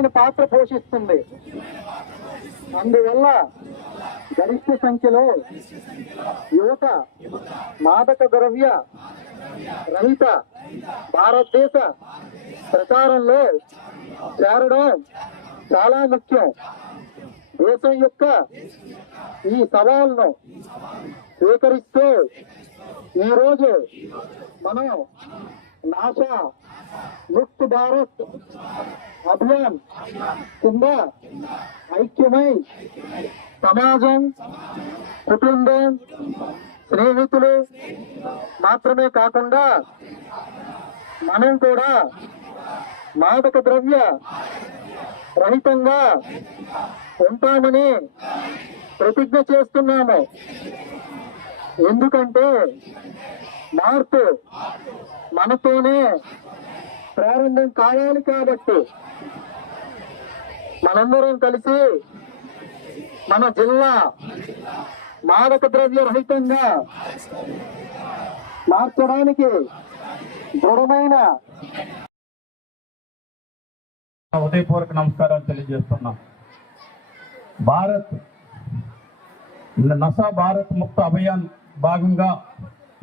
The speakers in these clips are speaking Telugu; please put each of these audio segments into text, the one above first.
ముఖ్యమైన పాత్ర పోషిస్తుంది. అందువల్ల గరిష్ట సంఖ్యలో యువత మాదక ద్రవ్య రహిత భారతదేశ ప్రచారంలో చేరడం చాలా ముఖ్యం. దేశం యొక్క ఈ సవాల్ను స్వీకరిస్తూ ఈరోజు మనం నాసా ముక్త్ భారత్ అభియాన్ కింద ఐక్యమై సమాజం కుటుంబం స్నేహితులు మాత్రమే కాకుండా మనం కూడా మాదక ద్రవ్య రహితంగా ఉంటామని ప్రతిజ్ఞ చేస్తున్నాము. ఎందుకంటే మార్పు మనతోనే ప్రారంభం కావాలి కాబట్టి మనందరం కలిసి మన జిల్లా మాదక ద్రవ్య రహితంగా మార్చడానికి దృఢమైన ఉదయపూర్వక నమస్కారాలు తెలియజేస్తున్నాం. భారత్ నసా భారత్ ముక్త అభియాన్ భాగంగా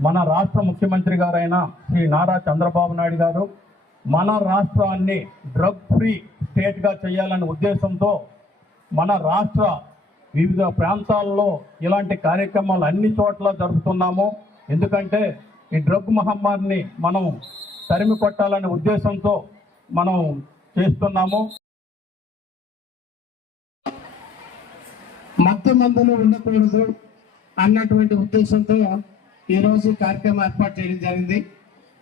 మన రాష్ట్ర ముఖ్యమంత్రి గారైన శ్రీ నారా చంద్రబాబు నాయుడు గారు మన రాష్ట్రాన్ని డ్రగ్ ఫ్రీ స్టేట్గా చేయాలనే ఉద్దేశంతో మన రాష్ట్ర వివిధ ప్రాంతాల్లో ఇలాంటి కార్యక్రమాలు అన్ని చోట్ల జరుపుతున్నాము. ఎందుకంటే ఈ డ్రగ్ మహమ్మారిని మనం తరిమి కొట్టాలనే ఉద్దేశంతో మనం చేస్తున్నాము. మత్తు మందులు ఉండకూడదు అన్నటువంటి ఉద్దేశంతో ఈ రోజు కార్యక్రమం ఏర్పాటు చేయడం జరిగింది.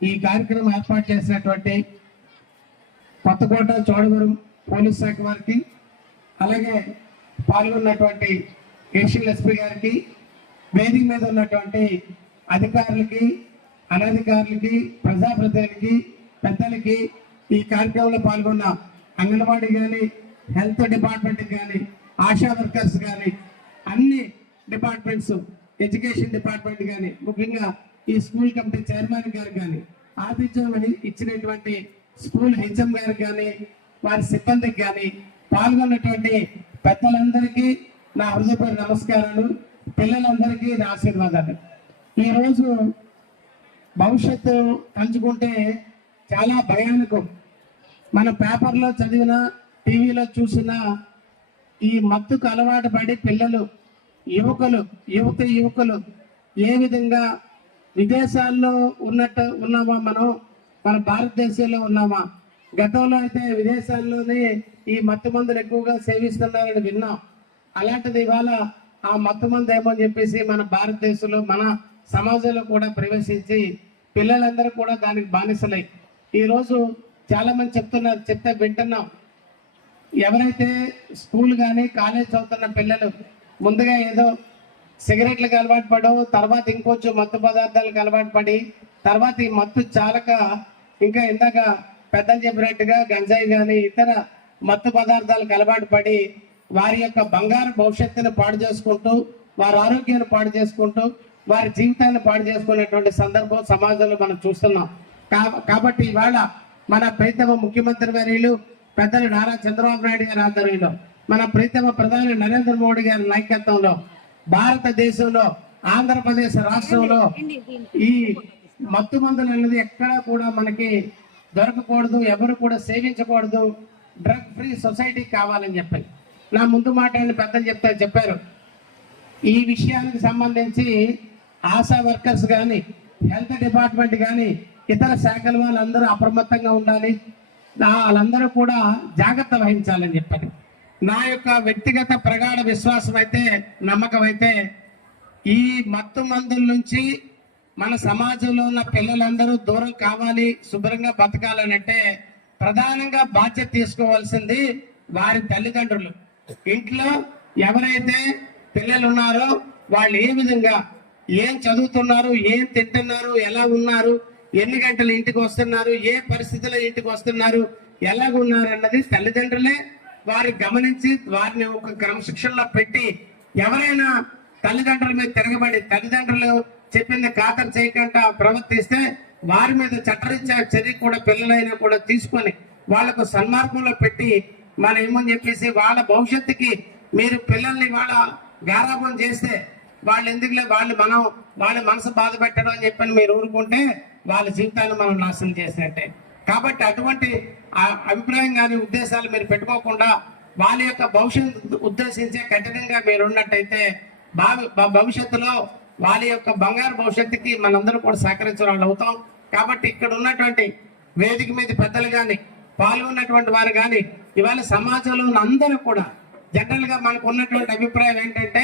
ఈ కార్యక్రమం ఏర్పాటు చేసినటువంటి కొత్తకోట చోడవరం పోలీస్ శాఖ వారికి అలాగే పాల్గొన్నటువంటి ఏషియల్ ఎస్పీ గారికి వేదిక మీద ఉన్నటువంటి అధికారులకి అనధికారులకి ప్రజాప్రతినిధులకి పెద్దలకి ఈ కార్యక్రమంలో పాల్గొన్న అంగన్వాడీ కానీ హెల్త్ డిపార్ట్మెంట్ కానీ ఆశా వర్కర్స్ కానీ అన్ని డిపార్ట్మెంట్స్ ఎడ్యుకేషన్ డిపార్ట్మెంట్ కానీ ముఖ్యంగా ఈ స్కూల్ కమిటీ చైర్మన్ గారు కానీ ఆతిథ్యం ఇచ్చినటువంటి స్కూల్ హెచ్ఎం గారికి కానీ వారి సిబ్బందికి కానీ పాల్గొన్నటువంటి పెద్దలందరికీ నా హృదయపూర్వ నమస్కారాలు పిల్లలందరికీ నా ఆశీర్వాదాలు. ఈరోజు భవిష్యత్తు తలుచుకుంటే చాలా భయానకం. మన పేపర్లో చదివిన టీవీలో చూసిన ఈ మత్తుకు అలవాటు పడి పిల్లలు యువకులు యువత యువకులు ఏ విధంగా విదేశాల్లో ఉన్నట్టు ఉన్నామా మనం? మన భారతదేశంలో ఉన్నామా? గతంలో అయితే విదేశాల్లోనే ఈ మత్తు మందులు ఎక్కువగా సేవిస్తున్నారని విన్నాం. అలాంటిది ఇవాళ ఆ మత్తు మందు ఏమో అని చెప్పేసి మన భారతదేశంలో మన సమాజంలో కూడా ప్రవేశించి పిల్లలందరూ కూడా దానికి బానిసలై. ఈరోజు చాలామంది చెప్తున్నారు చెప్తే వింటున్నాం. ఎవరైతే స్కూల్ కానీ కాలేజ్ చదువుతున్న పిల్లలు ముందుగా ఏదో సిగరెట్లకు అలవాటు పడవు తర్వాత ఇంకొంచెం మత్తు పదార్థాలకు అలవాటు పడి తర్వాత ఈ మత్తు చాలక ఇంకా ఇందాక పెద్దలు చెప్పినట్టుగా గంజాయి కానీ ఇతర మత్తు పదార్థాలకు అలవాటు పడి వారి యొక్క బంగారు భవిష్యత్తును పాడు చేసుకుంటూ వారి ఆరోగ్యాన్ని పాడు చేసుకుంటూ వారి జీవితాన్ని పాడు చేసుకునేటువంటి సందర్భం సమాజంలో మనం చూస్తున్నాం. కా- కాబట్టి ఇవాళ మన ప్రీతమ ముఖ్యమంత్రి వర్యులు పెద్దలు నారా చంద్రబాబు నాయుడు గారి ఆధ్వర్యంలో మన ప్రీతమ ప్రధాని నరేంద్ర మోడీ గారి నాయకత్వంలో భారతదేశంలో ఆంధ్రప్రదేశ్ రాష్ట్రంలో ఈ మత్తు మందులు అనేది ఎక్కడా కూడా మనకి దొరకకూడదు ఎవరు కూడా సేవించకూడదు. డ్రగ్ ఫ్రీ సొసైటీ కావాలని చెప్పి. నా ముందు మాట్లాడిన పెద్దలు చెప్తా చెప్పారు. ఈ విషయానికి సంబంధించి ఆశా వర్కర్స్ కానీ హెల్త్ డిపార్ట్మెంట్ కానీ ఇతర శాఖల వాళ్ళందరూ అప్రమత్తంగా ఉండాలి. వాళ్ళందరూ కూడా జాగ్రత్త వహించాలని చెప్పారు. నా యొక్క వ్యక్తిగత ప్రగాఢ విశ్వాసం అయితే నమ్మకం అయితే ఈ మత్తు మందుల నుంచి మన సమాజంలో ఉన్న పిల్లలందరూ దూరం కావాలి శుభ్రంగా బతకాలనంటే ప్రధానంగా బాధ్యత తీసుకోవాల్సింది వారి తల్లిదండ్రులు. ఇంట్లో ఎవరైతే పిల్లలు ఉన్నారో వాళ్ళు ఏ విధంగా ఏం చదువుతున్నారు ఏం తింటున్నారు ఎలా ఉన్నారు ఎన్ని గంటలు ఇంటికి వస్తున్నారు ఏ పరిస్థితిలో ఇంటికి వస్తున్నారు ఎలాగ ఉన్నారు అన్నది తల్లిదండ్రులే వారి గమనించి వారిని ఒక క్రమశిక్షణలో పెట్టి ఎవరైనా తల్లిదండ్రుల మీద తిరగబడి తల్లిదండ్రులు చెప్పింది ఖాతరు చేయకుండా ప్రవర్తిస్తే వారి మీద చట్టరీత్యా చర్య కూడా పిల్లలైనా కూడా తీసుకొని వాళ్ళకు సన్మార్గంలో పెట్టి మనం ఏమని చెప్పేసి వాళ్ళ భవిష్యత్తుకి మీరు పిల్లల్ని వాళ్ళ గారాపం చేస్తే వాళ్ళు ఎందుకులే వాళ్ళు మనం వాళ్ళ మనసు బాధ పెట్టడం అని చెప్పని మీరు ఊరుకుంటే వాళ్ళ జీవితాన్ని మనం నాశనం చేసినట్టే. కాబట్టి అటువంటి ఆ అభిప్రాయం కానీ ఉద్దేశాలు మీరు పెట్టుకోకుండా వాళ్ళ యొక్క భవిష్యత్తు ఉద్దేశించే కఠినంగా మీరు ఉన్నట్టయితే భావి భవిష్యత్తులో వాళ్ళ యొక్క బంగారు భవిష్యత్తుకి మనందరం కూడా సహకరించిన వాళ్ళు అవుతాం. కాబట్టి ఇక్కడ ఉన్నటువంటి వేదిక మీద పెద్దలు కానీ పాల్గొన్నటువంటి వారు కానీ ఇవాళ సమాజంలో అందరూ కూడా జనరల్గా మనకు ఉన్నటువంటి అభిప్రాయం ఏంటంటే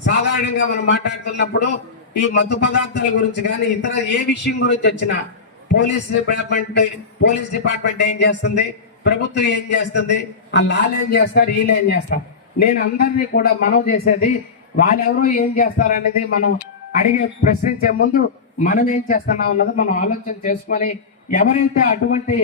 సాధారణంగా మనం మాట్లాడుతున్నప్పుడు ఈ మత్తు పదార్థాల గురించి కానీ ఇతర ఏ విషయం గురించి వచ్చినా పోలీస్ డిపార్ట్మెంట్ పోలీస్ డిపార్ట్మెంట్ ఏం చేస్తుంది? ప్రభుత్వం ఏం చేస్తుంది? ఆ లాలు ఏం చేస్తారు? వీళ్ళు ఏం చేస్తారు? నేను అందరినీ కూడా మనం చేసేది వాళ్ళెవరూ ఏం చేస్తారు అనేది మనం అడిగే ప్రశ్నించే ముందు మనం ఏం చేస్తున్నాం అన్నది మనం ఆలోచన చేసుకొని ఎవరైతే అటువంటి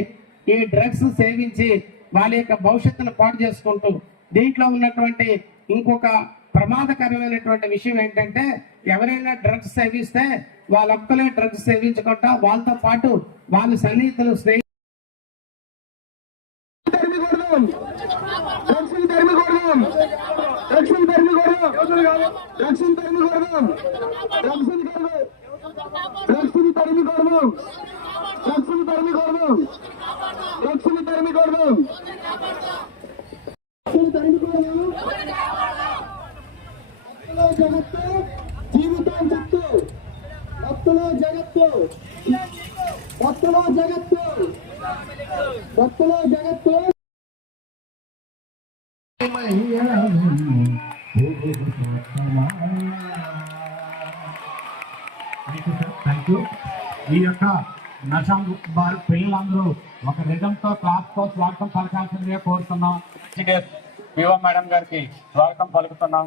ఈ డ్రగ్స్ సేవించి వాళ్ళ యొక్క భవిష్యత్తును పాటు చేసుకుంటూ దీంట్లో ఉన్నటువంటి ఇంకొక ప్రమాదకరమైనటువంటి విషయం ఏంటంటే ఎవరైనా డ్రగ్స్ సేవిస్తే వాళ్ళొక్కలే డ్రగ్స్ సేవించకుండా వాళ్ళతో పాటు వాళ్ళ సన్నిహితులు స్నేహితులు తరిమి తరిమి కొడదాం జగత్తు జీవితం చెప్తూ భక్తులో జగత్తు. భక్తులో జగత్తు. భక్తులో జగత్తు. థ్యాంక్ యూ ఈ యొక్క నషం వారి పిల్లలందరూ ఒక రిధంతో క్లాస్తో స్వాగతం పలకాల్సిందిగా కోరుతున్నాం. వివో మేడం గారికి స్వాగతం పలుకుతున్నాం.